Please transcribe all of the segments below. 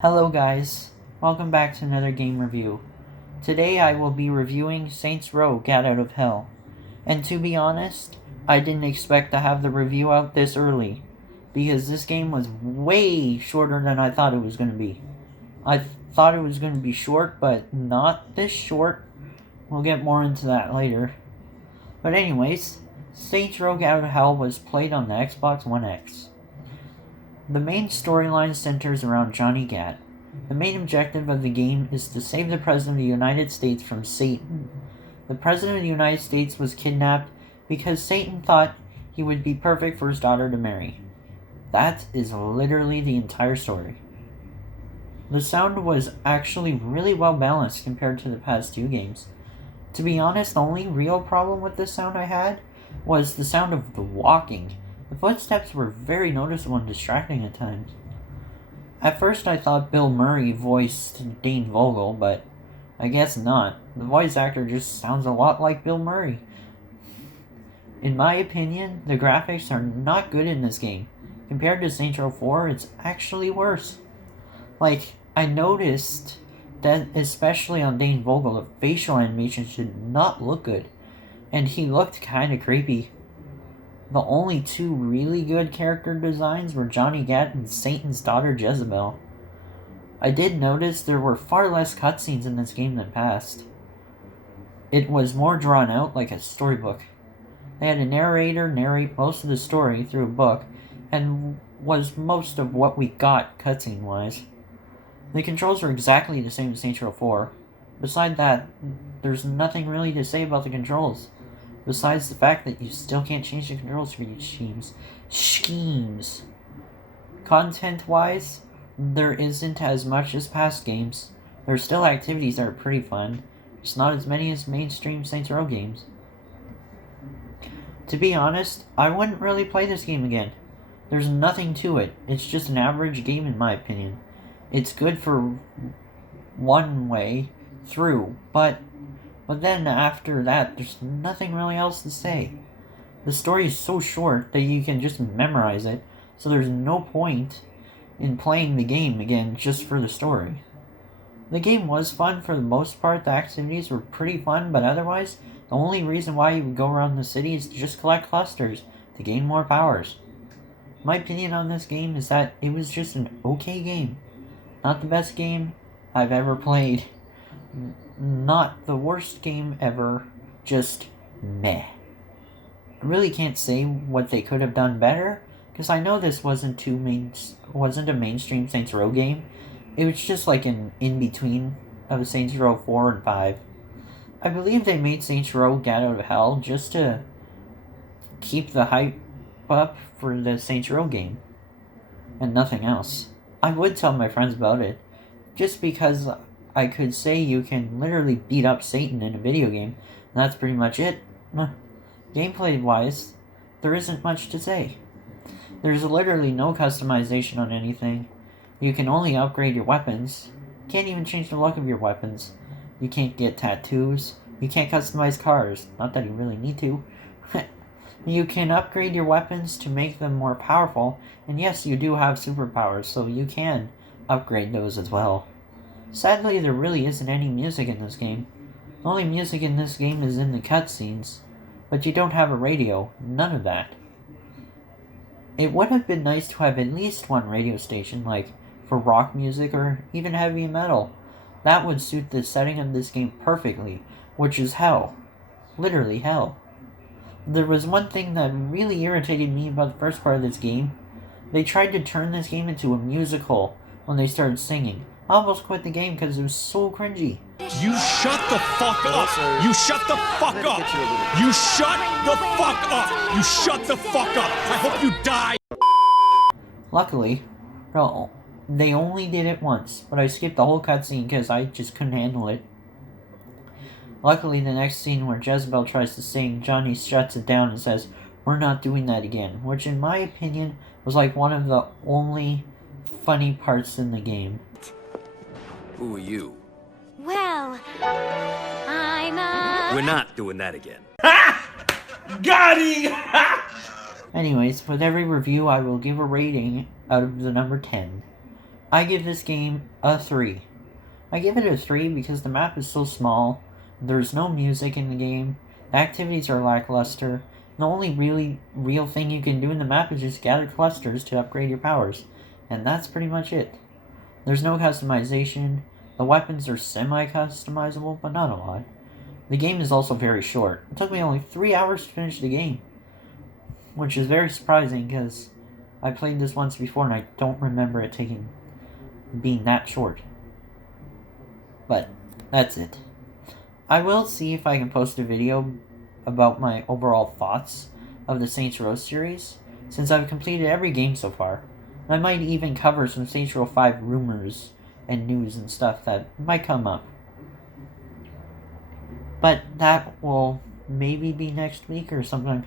Hello guys, welcome back to another game review. Today I will be reviewing Saints Row: Gat Out of Hell. And to be honest, I didn't expect to have the review out this early, because this game was way shorter than I thought it was going to be. I thought it was going to be short, but not this short. We'll get more into that later. But anyways, Saints Row: Gat Out of Hell was played on the Xbox One X. The main storyline centers around Johnny Gat. The main objective of the game is to save the President of the United States from Satan. The President of the United States was kidnapped because Satan thought he would be perfect for his daughter to marry. That is literally the entire story. The sound was actually really well balanced compared to the past two games. To be honest, the only real problem with this sound I had was the sound of the walking. The footsteps were very noticeable and distracting at times. At first I thought Bill Murray voiced Dane Vogel, but I guess not. The voice actor just sounds a lot like Bill Murray. In my opinion, the graphics are not good in this game. Compared to Saints Row 4, it's actually worse. I noticed that especially on Dane Vogel, the facial animations did not look good, and he looked kinda creepy. The only two really good character designs were Johnny Gat and Satan's daughter Jezebel. I did notice there were far less cutscenes in this game than past. It was more drawn out like a storybook. They had a narrator narrate most of the story through a book, and was most of what we got cutscene-wise. The controls were exactly the same as Saints Row 4. Besides that, there's nothing really to say about the controls. Besides the fact that you still can't change the controls for each schemes. Content-wise, there isn't as much as past games. There are still activities that are pretty fun. It's not as many as mainstream Saints Row games. To be honest, I wouldn't really play this game again. There's nothing to it. It's just an average game in my opinion. It's good for one way through, but then after that, there's nothing really else to say. The story is so short that you can just memorize it, so there's no point in playing the game again just for the story. The game was fun for the most part. The activities were pretty fun, but otherwise, the only reason why you would go around the city is to just collect clusters to gain more powers. My opinion on this game is that it was just an okay game. Not the best game I've ever played. Not the worst game ever, just meh. I really can't say what they could have done better, because I know this wasn't a mainstream Saints Row game. It was just like an in-between of Saints Row 4 and 5. I believe they made Saints Row Gat Out of Hell just to keep the hype up for the Saints Row game, and nothing else. I would tell my friends about it, just because I could say you can literally beat up Satan in a video game, and that's pretty much it. Gameplay-wise, there isn't much to say. There's literally no customization on anything. You can only upgrade your weapons. You can't even change the look of your weapons. You can't get tattoos. You can't customize cars. Not that you really need to. You can upgrade your weapons to make them more powerful, and yes, you do have superpowers, so you can upgrade those as well. Sadly, there really isn't any music in this game. The only music in this game is in the cutscenes, but you don't have a radio, none of that. It would have been nice to have at least one radio station, like for rock music or even heavy metal. That would suit the setting of this game perfectly, which is hell. Literally hell. There was one thing that really irritated me about the first part of this game. They tried to turn this game into a musical when they started singing. I almost quit the game because it was so cringy. You shut the fuck up! You shut the fuck up! You shut the fuck up! You shut the fuck up! I hope you die! Luckily, well, they only did it once, but I skipped the whole cutscene because I just couldn't handle it. Luckily, the next scene where Jezebel tries to sing, Johnny shuts it down and says, "We're not doing that again," which in my opinion was like one of the only funny parts in the game. Who are you? Well, I'm We're not doing that again. Got him! Anyways, with every review I will give a rating out of the number 10. I give this game a 3. I give it a 3 because the map is so small, there's no music in the game, the activities are lackluster, the only really real thing you can do in the map is just gather clusters to upgrade your powers, and that's pretty much it. There's no customization, the weapons are semi-customizable, but not a lot. The game is also very short. It took me only 3 hours to finish the game, which is very surprising because I played this once before and I don't remember it being that short. But that's it. I will see if I can post a video about my overall thoughts of the Saints Row series, since I've completed every game so far. I might even cover some Saints Row 5 rumors and news and stuff that might come up. But that will maybe be next week or something.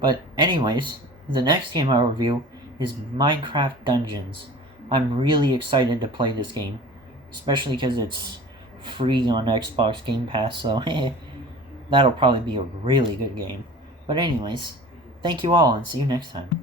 But anyways, the next game I'll review is Minecraft Dungeons. I'm really excited to play this game, especially because it's free on Xbox Game Pass, so that'll probably be a really good game. But anyways, thank you all and see you next time.